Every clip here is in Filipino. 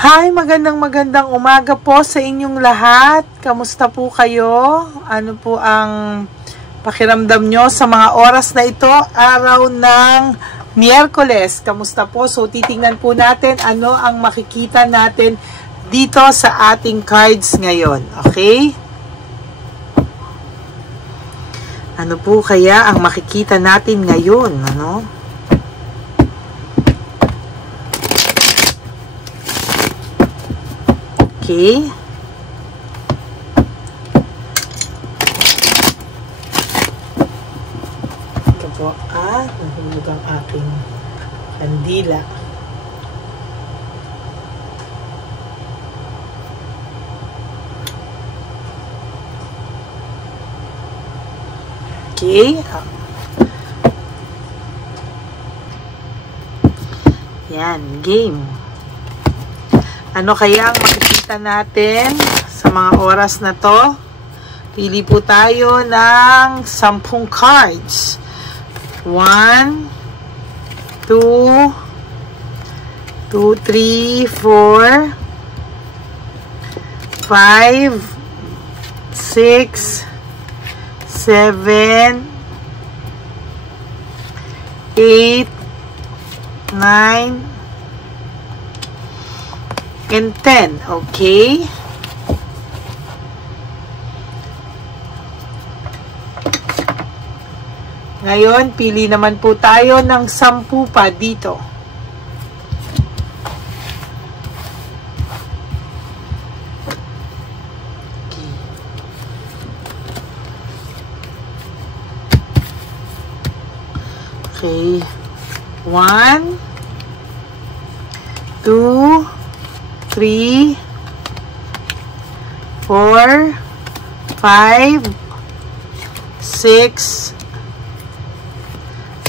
Hi, magandang umaga po sa inyong lahat. Kamusta po kayo? Ano po ang pakiramdam nyo sa mga oras na ito? Araw ng Miyerkules. Kamusta po? So, titingnan po natin ano ang makikita natin dito sa ating cards ngayon. Okay? Ano po kaya ang makikita natin ngayon? Ano? Okay. Ito po, nahulog ang aking kandila. Okay. Yan, game. Ano kaya ang makikita natin sa mga oras na to? Pili po tayo ng 10 cards. 1, 2, 3, 4, 5, 6, 7, 8, 9, and 10. Okay? Ngayon, pili naman po tayo ng 10 pa dito. Okay. 1, 2, 3, 4, 5, 6,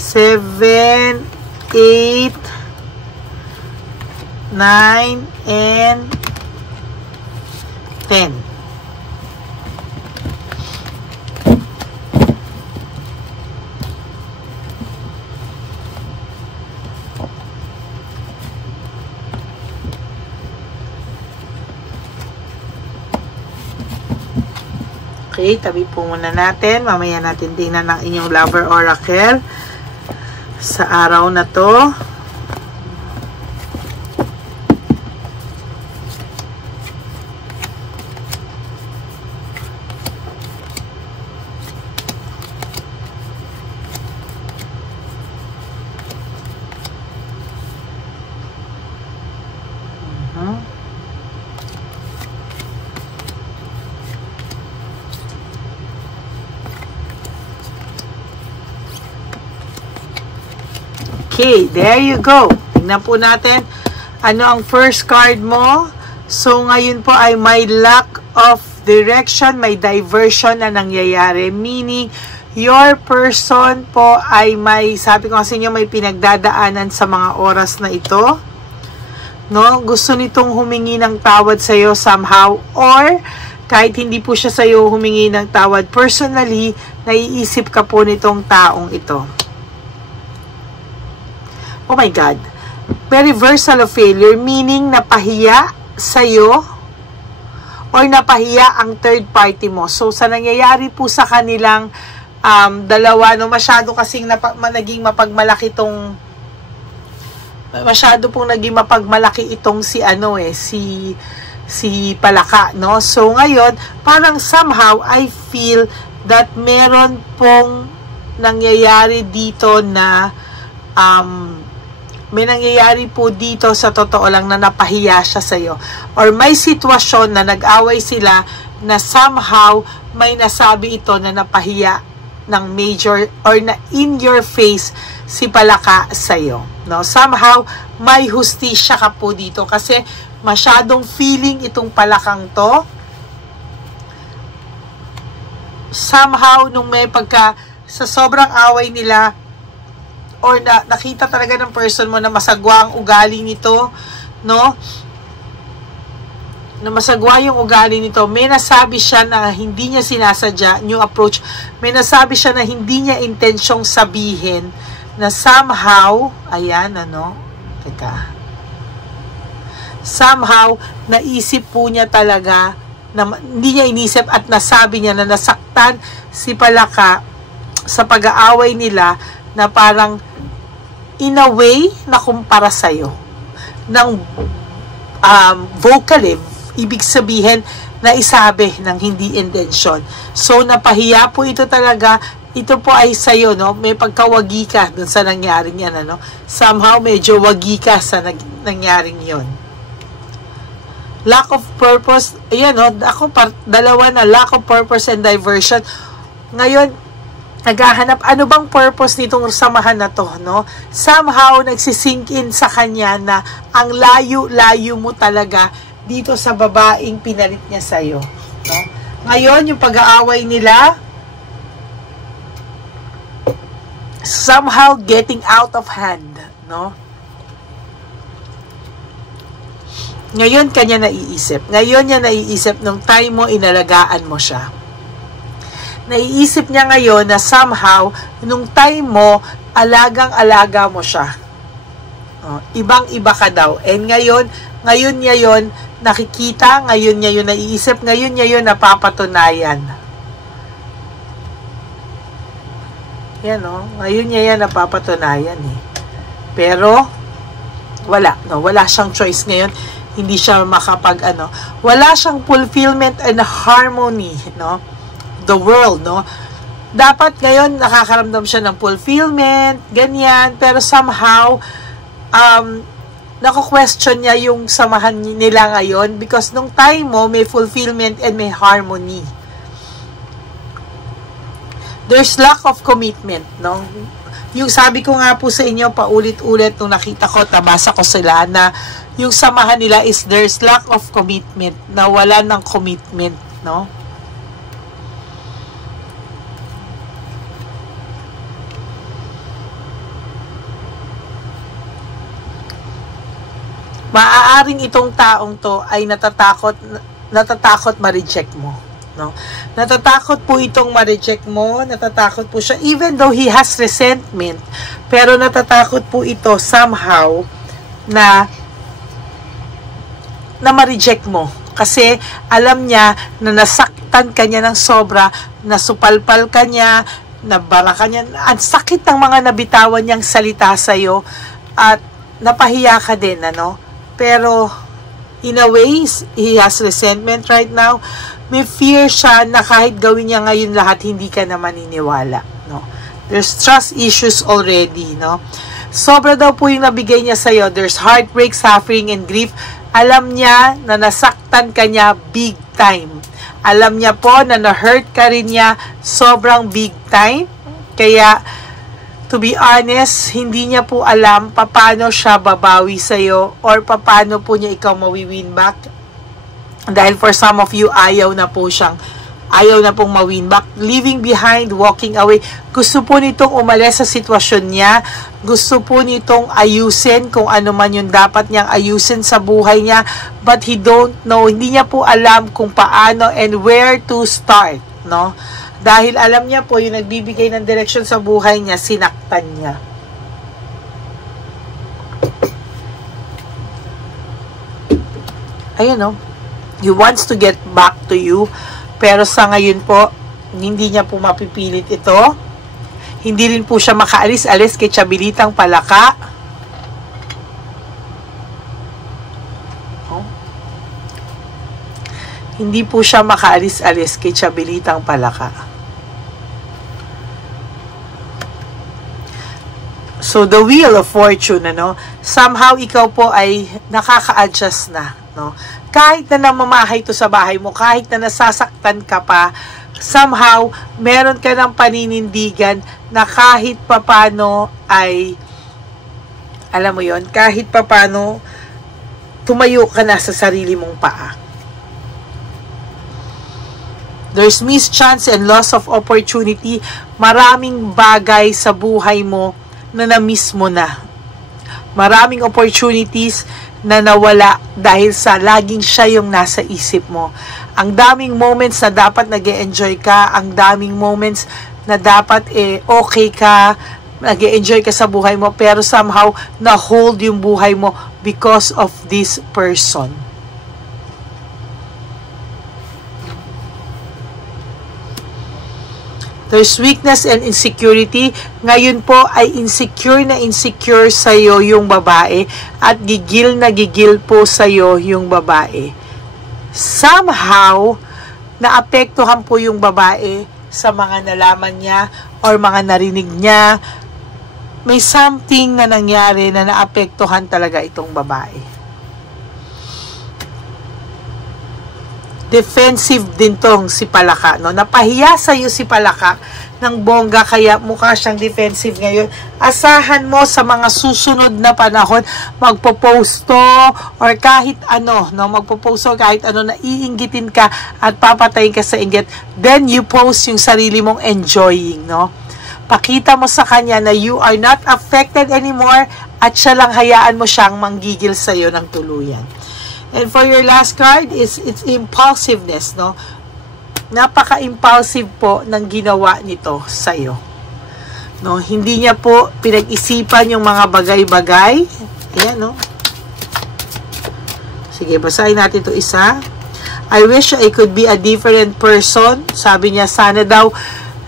7, 8, 9, and 10. Okay, tabi po muna natin. Mamaya natin tingnan ang inyong lover oracle sa araw na to. Okay, there you go. Tingnan po natin ano ang first card mo. So, ngayon po ay may lack of direction, may diversion na nangyayari. Meaning, your person po ay may, sabi ko kasi inyo, may pinagdadaanan sa mga oras na ito. No? Gusto nitong humingi ng tawad sa iyo somehow, or kahit hindi po siya sa iyo humingi ng tawad personally, naiisip ka po nitong taong ito. Oh my God. Reversal of failure, meaning napahiya sa'yo or napahiya ang third party mo. So, sa nangyayari po sa kanilang dalawa, no, masyado kasing naging mapagmalaki itong si Palaka, no? So, ngayon, parang somehow, I feel that meron pong nangyayari dito na may nangyayari po dito sa totoo lang na napahiya siya sa iyo. Or may sitwasyon na nag-away sila na somehow may nasabi ito na napahiya ng major or na in your face si Palaka sa iyo. No? Somehow may hustisya ka po dito kasi masyadong feeling itong Palakang to. Somehow nung may sa sobrang away nila, or nakita talaga ng person mo na masagwa ang ugali nito, no? Na masagwa yung ugali nito. May nasabi siya na hindi niya sinasadya, new approach. May nasabi siya na hindi niya intensyong sabihin na somehow, ayan, ano, teka. somehow, naisip po niya talaga, na, hindi niya inisip at nasabi niya na nasaktan si Palaka sa pag-aaway nila na parang in a way na kumpara sa'yo ng vocally, ibig sabihin na isabi ng hindi intensyon. So, napahiya po ito talaga. Ito po ay sa'yo, no? May pagkawagi ka dun sa nangyaring yan, ano? Somehow, medyo wagi ka sa nangyaring yon. Lack of purpose, ayan, no? Ako, dalawa na, lack of purpose and diversion. Ngayon, naghahanap, ano bang purpose nitong samahan na to, no? Somehow, nagsisink in sa kanya na ang layo-layo mo talaga dito sa babaeng pinalit niya sa'yo, no? Ngayon, yung pag-aaway nila, somehow getting out of hand, no? Ngayon, kanya naiisip. Ngayon niya naiisip nung time mo, inalagaan mo siya. Naiisip niya ngayon na somehow, nung time mo, alagang-alaga mo siya. Ibang-iba ka daw. And ngayon niya yon nakikita, ngayon niya yun naiisip, ngayon niya yun napapatunayan. Yan, no? Ngayon niya yan napapatunayan, eh. Pero, wala, no? Wala siyang choice ngayon. Hindi siya wala siyang fulfillment and harmony, no? The world, no? Dapat ngayon, nakakaramdam siya ng fulfillment, ganyan, pero somehow, nako-question niya yung samahan nila ngayon because nung time mo, may fulfillment and may harmony. There's lack of commitment, no? Yung sabi ko nga po sa inyo, paulit-ulit nung nakita ko, nabasa ko sila, na yung samahan nila is there's lack of commitment, na wala ng commitment, no? Maaaring itong taong to ay natatakot ma-reject mo, no? Natatakot po itong ma-reject mo, natatakot po siya even though he has resentment, pero natatakot po ito somehow na ma-reject mo kasi alam niya na nasaktan ka niya ng sobra, nasupalpal ka niya, nabara ka niya, ang sakit ng mga nabitawan niyang salita sa'yo at napahiya ka din, ano? Pero, in a way, he has resentment right now. May fear siya na kahit gawin niya ngayon lahat, hindi ka na maniniwala, no? There's trust issues already, no? Sobra daw po yung nabigay niya sa'yo. There's heartbreak, suffering, and grief. Alam niya na nasaktan ka niya big time. Alam niya po na na-hurt ka rin niya sobrang big time. Kaya, to be honest, hindi niya po alam paano siya babawi sa'yo or paano po niya ikaw mawi-win back. Dahil for some of you, ayaw na pong ma-win back. Leaving behind, walking away. Gusto po nitong umalis sa sitwasyon niya. Gusto po nitong ayusin kung ano man yung dapat niyang ayusin sa buhay niya. But he don't know. Hindi niya po alam kung paano and where to start, no? Dahil alam niya po, yung nagbibigay ng direksyon sa buhay niya, sinaktan niya. Ayun, no? He wants to get back to you. Pero sa ngayon po, hindi niya po mapipilit ito. Hindi rin po siya makaalis-alis kay Chabilitang Palaka. Oh. Hindi po siya makaalis-alis kay Chabilitang Palaka. So, the wheel of fortune, ano, somehow ikaw po ay nakaka-adjust na, no? Kahit na namamahay to sa bahay mo, kahit na nasasaktan ka pa, somehow, meron ka ng paninindigan na kahit papano ay, alam mo yon, kahit papano, tumayo ka na sa sarili mong paa. There's missed chance and loss of opportunity. Maraming bagay sa buhay mo na na-miss mo na. Maraming opportunities na nawala dahil sa laging siya yung nasa isip mo. Ang daming moments na dapat nag-e-enjoy ka, ang daming moments na dapat okay ka, nag-e-enjoy ka sa buhay mo, pero somehow na-hold yung buhay mo because of this person. There's weakness and insecurity. Ngayon po ay insecure na insecure sa'yo yung babae at gigil na gigil po sa'yo yung babae. Somehow, naapektuhan po yung babae sa mga nalaman niya or mga narinig niya. May something na nangyari na naapektuhan talaga itong babae. Defensive din tong si Palaka, no? Napahiya sa'yo si Palaka ng bongga, kaya mukha siyang defensive ngayon. Asahan mo sa mga susunod na panahon, magpo-post to, or kahit ano, no? Magpo-post to, kahit ano, na iinggitin ka at papatayin ka sa inggit, then you post yung sarili mong enjoying, no? Pakita mo sa kanya na you are not affected anymore at siya lang, hayaan mo siyang manggigil sa'yo ng tuluyan. And for your last card is it's impulsiveness, no? Napaka-impulsive po ng ginawa nito sa iyo. No, hindi niya po pinag-isipan yung mga bagay-bagay. Ayan, no? Sige, basahin natin 'to isa. I wish I could be a different person. Sabi niya, sana daw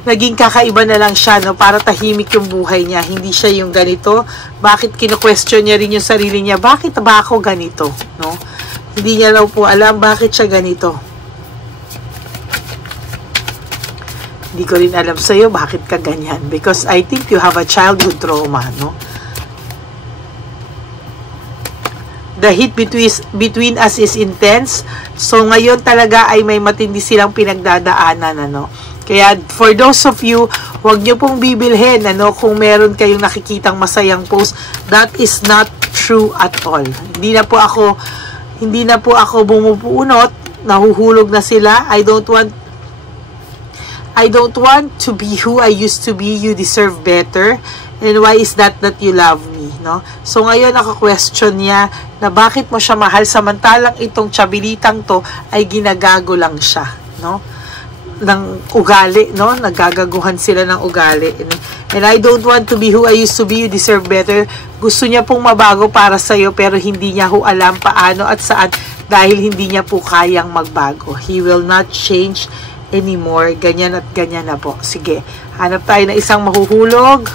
naging kakaiba na lang siya, no? Para tahimik yung buhay niya. Hindi siya yung ganito. Bakit kino-question niya rin yung sarili niya? Bakit ba ako ganito, no? Hindi niya lang po alam bakit siya ganito. Hindi ko rin alam sa'yo bakit ka ganyan. Because I think you have a childhood trauma, no? The heat between us is intense. So, ngayon talaga ay may matindi silang pinagdadaanan, ano? Kaya, for those of you, huwag nyo pong bibilhin, ano? Kung meron kayong nakikitang masayang post, that is not true at all. Hindi na po ako bumubuunot, nahuhulog na sila. I don't want to be who I used to be. You deserve better. And why is that you love me, no? So ngayon naka-question niya na bakit mo siya mahal samantalang itong chabilitang to ay ginagago lang siya, no? Ng ugali, no? Nagagaguhan sila ng ugali. And I don't want to be who I used to be. You deserve better. Gusto niya pong mabago para sa'yo pero hindi niya ho alam paano at saan dahil hindi niya po kayang magbago. He will not change anymore. Ganyan at ganyan na po. Sige, hanap tayo na isang mahuhulog.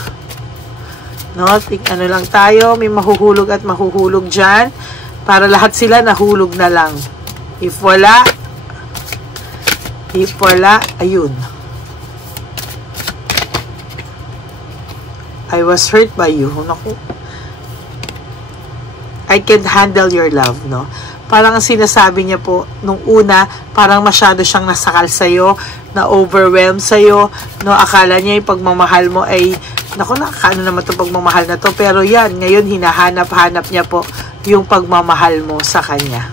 No? Ano lang tayo, may mahuhulog at mahuhulog dyan. Para lahat sila nahulog na lang. If wala, ayun. I was hurt by you. Naku. I can't handle your love, no? Parang ang sinasabi niya po, nung una, parang masyado siyang nasakal sa'yo, na-overwhelm sa'yo, no? Akala niya yung pagmamahal mo ay, naku, nakakaano naman itong pagmamahal na to, pero yan, ngayon, hinahanap-hanap niya po yung pagmamahal mo sa kanya.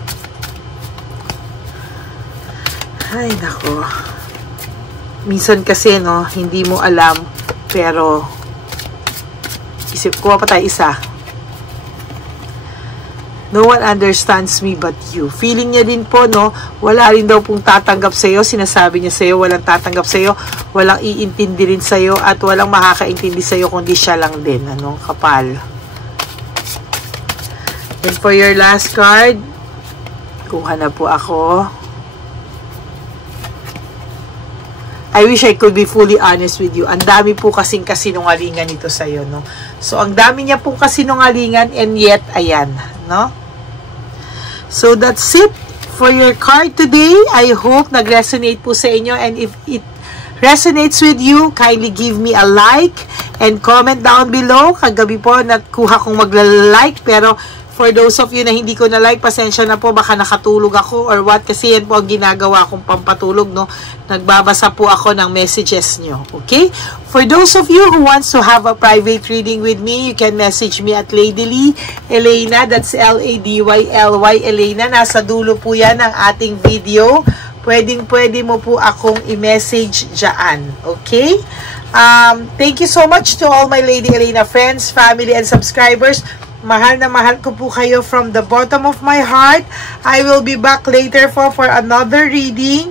Ay, naku. Minsan kasi, no, hindi mo alam, pero kuha pa tayo isa. No one understands me but you. Feeling niya din po, no, wala rin daw pong tatanggap sa'yo. Sinasabi niya sa'yo, walang tatanggap sa'yo, walang iintindi rin sa'yo, at walang makakaintindi sa'yo kundi siya lang din. Ano, kapal. And for your last card, kuha na po ako. I wish I could be fully honest with you. Ang dami po kasing kasinungalingan ito sa'yo, no? So, ang dami niya po kasinungalingan and yet, ayan, no? So, that's it for your card today. I hope nag-resonate po sa inyo, and if it resonates with you, kindly give me a like and comment down below. Kagabi po, nakuha kong magla-like, pero for those of you na hindi ko na-like, pasensya na po, baka nakatulog ako or what, kasi yan po ang ginagawa kong pampatulog, no? Nagbabasa po ako ng messages nyo, okay? For those of you who wants to have a private reading with me, you can message me at Lady Lee Elena, that's L-A-D-Y-L-Y, Elena. Nasa dulo po yan ng ating video. Pwede mo po akong i-message dyan, okay? Thank you so much to all my Lady Elena friends, family, and subscribers. Mahal na mahal ko po kayo from the bottom of my heart. I will be back later for another reading.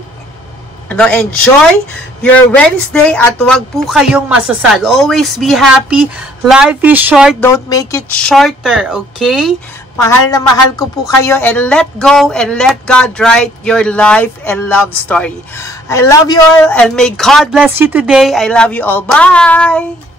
Enjoy your Wednesday at wag po kayong masasad. Always be happy. Life is short. Don't make it shorter. Okay? Mahal na mahal ko po kayo, and let go and let God write your life and love story. I love you all, and may God bless you today. I love you all. Bye!